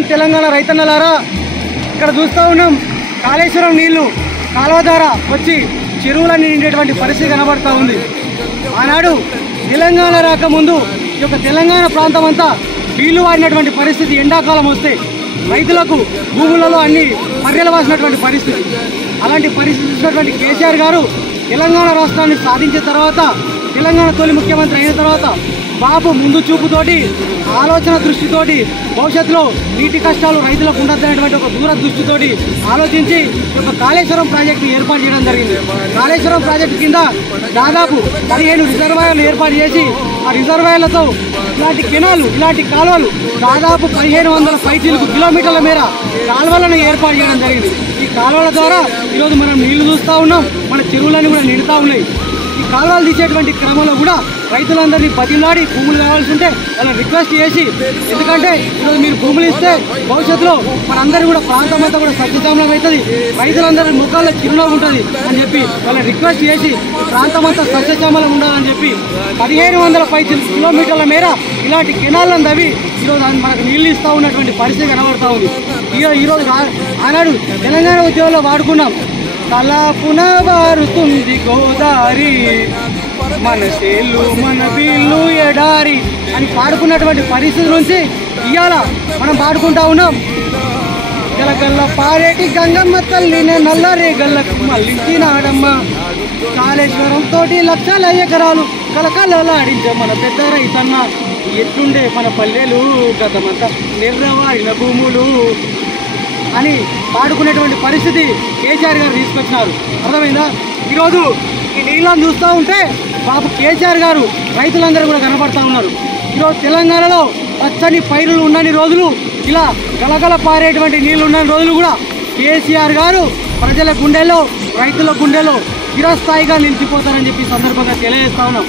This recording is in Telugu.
తెలంగాణ రైతన్నలారా, ఇక్కడ చూస్తూ ఉన్నాం కాళేశ్వరం నీళ్లు కాలువ ద్వారా వచ్చి చెరువులన్నీ నిండేటువంటి పరిస్థితి కనబడుతూ ఉంది. ఆనాడు తెలంగాణ రాకముందు ఈ యొక్క తెలంగాణ ప్రాంతం అంతా నీళ్లు వాడినటువంటి పరిస్థితి. ఎండాకాలం వస్తే రైతులకు భూములలో అన్ని పర్యలవాసినటువంటి పరిస్థితి. అలాంటి పరిస్థితి చూసినటువంటి కేసీఆర్ గారు తెలంగాణ రాష్ట్రాన్ని సాధించిన తర్వాత, తెలంగాణ తొలి ముఖ్యమంత్రి అయిన తర్వాత బాబు ముందు చూపుతోటి, ఆలోచన దృష్టితోటి, భవిష్యత్తులో నీటి కష్టాలు రైతులకు ఉండద్దనేటువంటి ఒక దూర దృష్టితోటి ఆలోచించి ఒక కాళేశ్వరం ప్రాజెక్టు ఏర్పాటు చేయడం జరిగింది. కాళేశ్వరం ప్రాజెక్టు కింద దాదాపు 15 రిజర్వాయర్లు ఏర్పాటు చేసి, ఆ రిజర్వాయర్లతో ఇలాంటి కెనాలు, ఇలాంటి కాలువలు దాదాపు 1500 పైచీలకు కిలోమీటర్ల మేర కాలువలను ఏర్పాటు చేయడం జరిగింది. ఈ కాలువల ద్వారా ఈరోజు మనం నీళ్లు చూస్తూ ఉన్నాం, మన చెరువులన్నీ కూడా నిండుతూ ఉన్నాయి. ఈ కాలువలు తీసేటువంటి క్రమంలో కూడా రైతులందరినీ బతిలాడి భూములు కావాల్సి ఉంటే వాళ్ళని రిక్వెస్ట్ చేసి, ఎందుకంటే ఈరోజు మీరు భూములు ఇస్తే భవిష్యత్తులో మనందరూ కూడా ప్రాంతం అంతా కూడా సస్యశ్యామలం అవుతుంది, రైతులందరి ముఖాల్లో చిరునవ్వు ఉంటుంది అని చెప్పి వాళ్ళని రిక్వెస్ట్ చేసి ప్రాంతం అంతా సస్యశ్యామలం ఉండాలని చెప్పి 1500 కిలోమీటర్ల మేర ఇలాంటి కెనాలను తవ్వి ఈరోజు మనకు నీళ్ళు ఇస్తూ ఉన్నటువంటి పరిస్థితి కనబడుతూ ఉంది. ఈరోజు ఆనాడు తెలంగాణ ఉద్యమంలో వాడుకున్నాం, తలాపున వారుతుంది గోదారి, మన సేలు మన వీళ్ళు ఎడారి అని పాడుకున్నటువంటి పరిస్థితి నుంచి ఇవాళ మనం పాడుకుంటా ఉన్నాం. గలగల్ల పారేటి గంగమ్మ తల్లినే నల్లరే గల్లకు మళ్ళించినాడమ్మ, కాళేశ్వరం తోటి లక్షల ఎకరాలు కలకలలాడించే మన పెద్ద రైతన్న, ఎట్లుండే మన పల్లెలు గతమంతా నిర్రవాడిన భూములు అని పాడుకునేటువంటి పరిస్థితి కేసీఆర్ గారు తీసుకొచ్చినారు. అర్థమైందా? ఈరోజు ఈ నీళ్ళని చూస్తూ ఉంటే బాబు కేసీఆర్ గారు రైతులందరూ కూడా కనబడుతూ ఉన్నారు. ఈరోజు తెలంగాణలో పచ్చని పైరులు ఉన్నన్ని రోజులు, ఇలా గలగల పారేటువంటి నీళ్లు ఉన్న రోజులు కూడా కేసీఆర్ గారు ప్రజల గుండెలో, రైతుల గుండెలో చిరస్థాయిగా నిలిచిపోతారని చెప్పి సందర్భంగా తెలియజేస్తా ఉన్నాం.